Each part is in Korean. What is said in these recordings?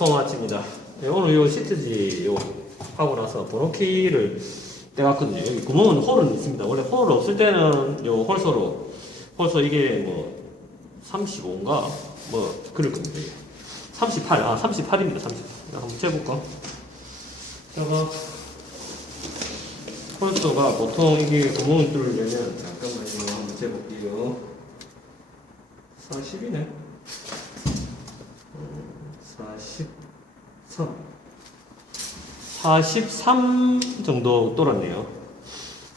토마치입니다. 네, 오늘 요 시트지 요 하고 나서 번호키를 떼갔거든요. 여기 구멍은 홀은 있습니다. 원래 홀 없을 때는 요 홀소로 홀소 이게 뭐 35인가 뭐 그럴 겁니다. 이게. 38, 아 38입니다. 38. 한번 재볼까? 제가 홀소가 보통 이게 구멍을 뚫으려면 잠깐만요. 한번 재볼게요. 40이네. 43. 43 정도 뚫었네요.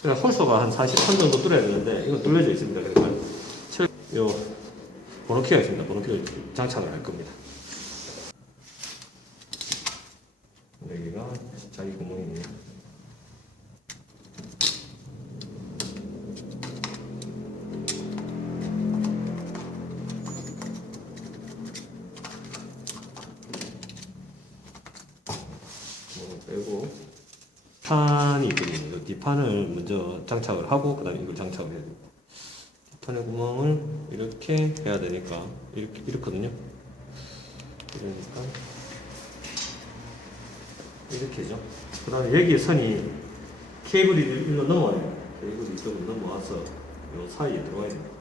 그러니까 홀소가 한 43 정도 뚫어야 되는데, 이거 뚫려져 있습니다. 철- 요, 번호키가 있습니다. 번호키를 장착을 할 겁니다. 여기가 자기 구멍이네요. 빼고, 판이 있거든요. 이 뒷판을 먼저 장착을 하고, 그 다음에 이걸 장착을 해야 돼요. 뒷판의 구멍을 이렇게 해야 되니까, 이렇게, 이렇거든요. 이러니까, 이렇게죠. 그 다음에 여기 선이 케이블이 일로 넘어와요. 케이블이 이쪽으로 넘어와서 요 사이에 들어가 있습니다.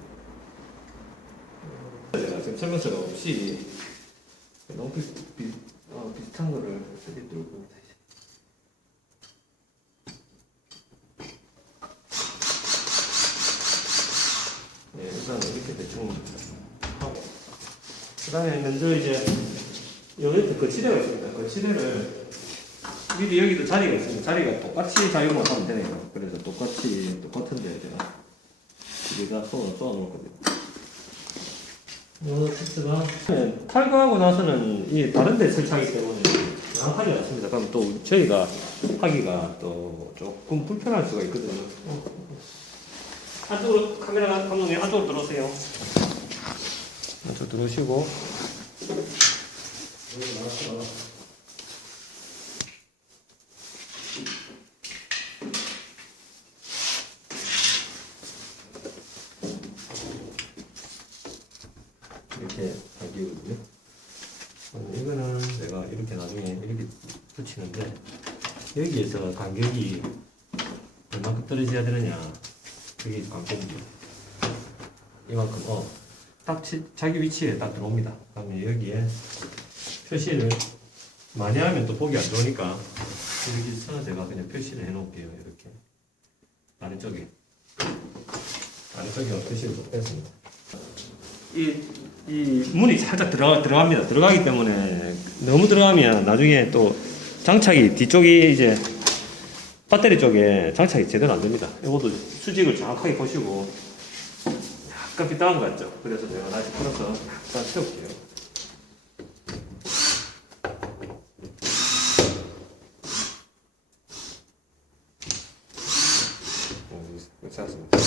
제가 지금 설명서가 없이 너무 비, 비, 어, 비슷한 거를 여기 들고 옵니다. 이제. 네, 일단 이렇게 대충 하고 그 다음에 먼저 이제 여기 거치대가 있습니다. 거치대를 미리 여기도 자리가 있습니다. 자리가 똑같이 사용을 하면 되네요. 그래서 똑같이 똑같은데 제가 여기다 쏘아 쏘아 놓을 겁니다. 요 시트가 탈거하고 나서는 이 다른 데 설치하기 때문에 양하지 않습니다. 그럼 또 저희가 하기가 또 조금 불편할 수가 있거든요. 어. 안쪽으로 카메라 감독님 안쪽으로 들어오세요. 안쪽 들어오시고 이렇게 하기거든요. 어, 이거는 내가 이렇게 나중에 이렇게 붙이는데 여기에서 간격이 얼마큼 떨어져야 되느냐 그게 관건이죠. 이만큼 어, 딱 치- 자기 위치에 딱 들어옵니다. 그다음에 여기에 표시를 많이 하면 또 보기 안 좋으니까 여기서 제가 그냥 표시를 해놓을게요. 이렇게 아래쪽에 아래쪽에 표시를 좀 뺐습니다. 이, 이 문이 살짝 들어가, 들어갑니다. 들어가기 때문에 너무 들어가면 나중에 또 장착이 뒤쪽이 이제 배터리 쪽에 장착이 제대로 안 됩니다. 이것도 수직을 정확하게 보시고 약간 삐딱한 것 같죠? 그래서 내가 다시 풀어서 약간 채울게요. 어, 괜찮습니다.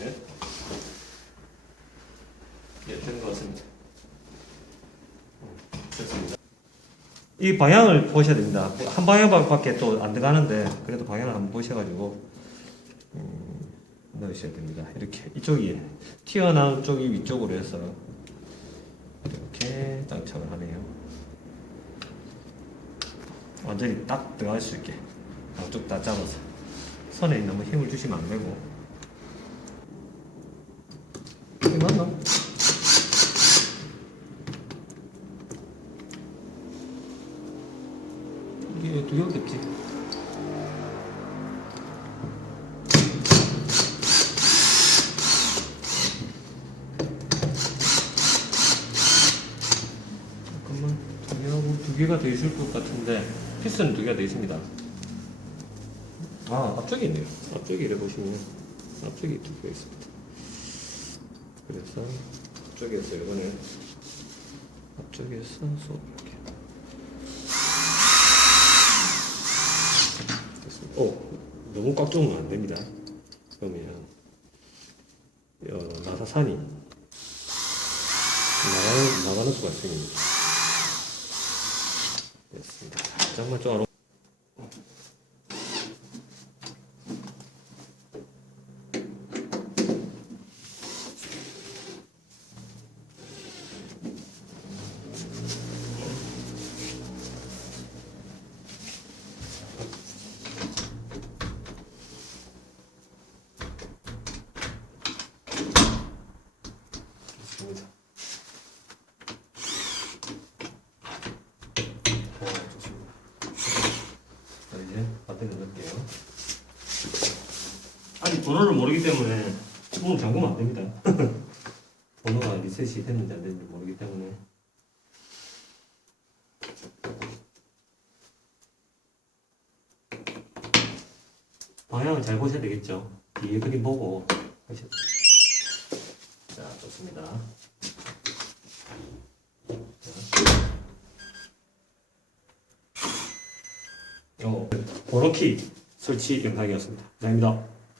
네. 예, 된 것 같습니다. 됐습니다. 이 방향을 보셔야 됩니다. 한 방향밖에 또 안 들어가는데 그래도 방향을 한번 보셔가지고 음, 넣으셔야 됩니다. 이렇게 이쪽이 튀어나온 쪽이 위쪽으로 해서 이렇게 장착을 하네요. 완전히 딱 들어갈 수 있게 양쪽 다 잡아서 선에 너무 힘을 주시면 안 되고 이게 맞 나? 이게 두 개겠지. 잠깐만 두 개하고 두 개가 더 있을 것 같은데 피스는 두 개가 더 있습니다. 아 앞쪽에 있네요. 앞쪽에 이래 보시면 앞쪽에 두 개가 있습니다. 그래서 앞쪽에서 이거는 앞쪽에서 수 오 너무 꽉 조으면 안 됩니다. 그러면 어, 나사산이 나가는, 나가는 수가 있습니다. 됐습니다. 좀 알아. 좋습니다. 어, 좋습니다. 자, 이제 배터리 넣을게요. 아직 번호를 모르기 때문에 문을 잠그면 안 됩니다. 번호가 리셋이 됐는지 안 됐는지 모르기 때문에. 방향을 잘 보셔야 되겠죠. 뒤에 그림 보고 하셔야 자. 요 번호키 설치 영상이었습니다. 감사합니다.